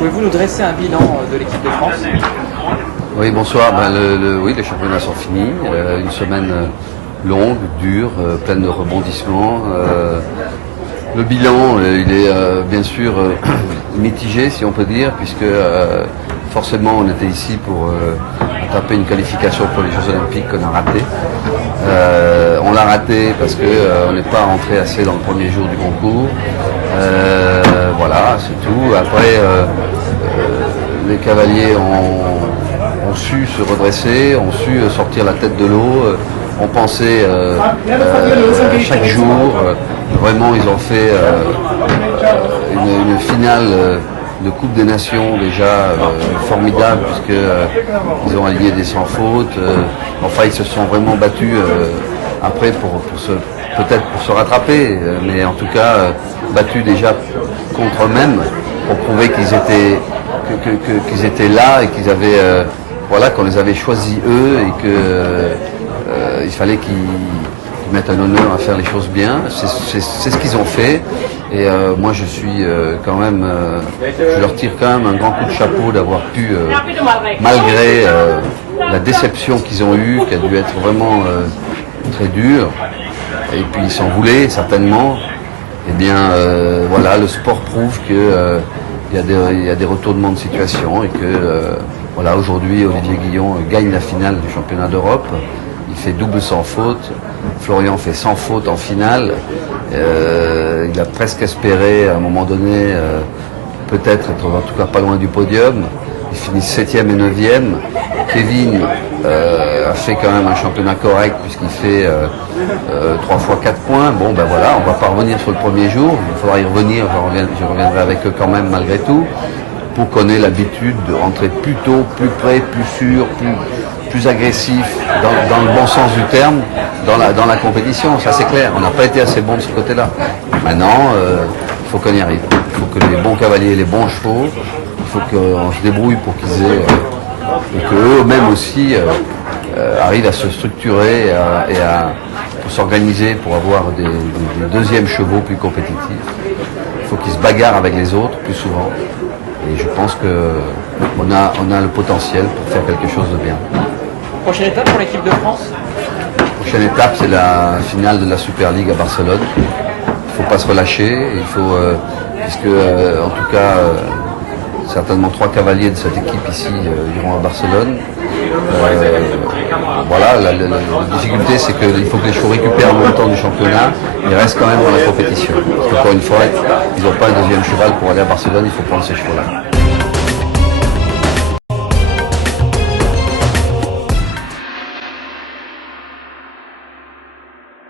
Pouvez-vous nous dresser un bilan de l'équipe de France? Oui, bonsoir. Oui, les championnats sont finis. Une semaine longue, dure, pleine de rebondissements. Le bilan, il est bien sûr mitigé, si on peut dire, puisque forcément on était ici pour attraper une qualification pour les Jeux Olympiques qu'on a raté. On l'a raté parce qu'on n'est pas rentré assez dans le premier jour du concours. Voilà, c'est tout. Après, les cavaliers ont su se redresser, ont su sortir la tête de l'eau. On pensait chaque jour. Vraiment, ils ont fait une finale de Coupe des Nations déjà formidable, puisqu'ils ont aligné des sans faute. Enfin, ils se sont vraiment battus après peut-être pour se rattraper, mais en tout cas battus déjà contre eux-mêmes pour prouver qu'ils étaient là et qu'ils avaient voilà, qu'on les avait choisis eux et que il fallait qu'ils mettent un honneur à faire les choses bien. C'est ce qu'ils ont fait. Et moi, je suis quand même, je leur tire quand même un grand coup de chapeau d'avoir pu, malgré la déception qu'ils ont eue, qui a dû être vraiment très dure, et puis ils s'en voulaient certainement. Eh bien, voilà, le sport prouve que il y a des retournements de situation et que voilà, aujourd'hui, Olivier Guillon gagne la finale du championnat d'Europe. Il fait double sans faute. Florian fait sans faute en finale. Il a presque espéré à un moment donné peut-être être en tout cas pas loin du podium. Il finit 7e et 9e. Kevin a fait quand même un championnat correct puisqu'il fait 3 fois 4 points. Bon ben voilà, on va pas revenir sur le premier jour. Il faudra y revenir, je reviendrai avec eux quand même malgré tout, pour qu'on ait l'habitude de rentrer plus tôt, plus près, plus sûr, plus agressif, dans le bon sens du terme, dans la compétition, ça c'est clair. On n'a pas été assez bon de ce côté-là. Maintenant, il faut qu'on y arrive. Il faut que les bons cavaliers, les bons chevaux, il faut qu'on se débrouille pour qu'ils aient, et qu'eux-mêmes aussi arrivent à se structurer pour s'organiser, pour avoir des deuxièmes chevaux plus compétitifs. Il faut qu'ils se bagarrent avec les autres plus souvent. Et je pense qu'on a le potentiel pour faire quelque chose de bien. Prochaine étape pour l'équipe de France? Prochaine étape, c'est la finale de la Super League à Barcelone. Il ne faut pas se relâcher. Il faut, puisque en tout cas, certainement 3 cavaliers de cette équipe ici iront à Barcelone. Voilà, la difficulté, c'est qu'il faut que les chevaux récupèrent en même temps du championnat et restent quand même dans la compétition. Parce qu'encore une fois, ils n'ont pas un deuxième cheval pour aller à Barcelone, il faut prendre ces chevaux-là.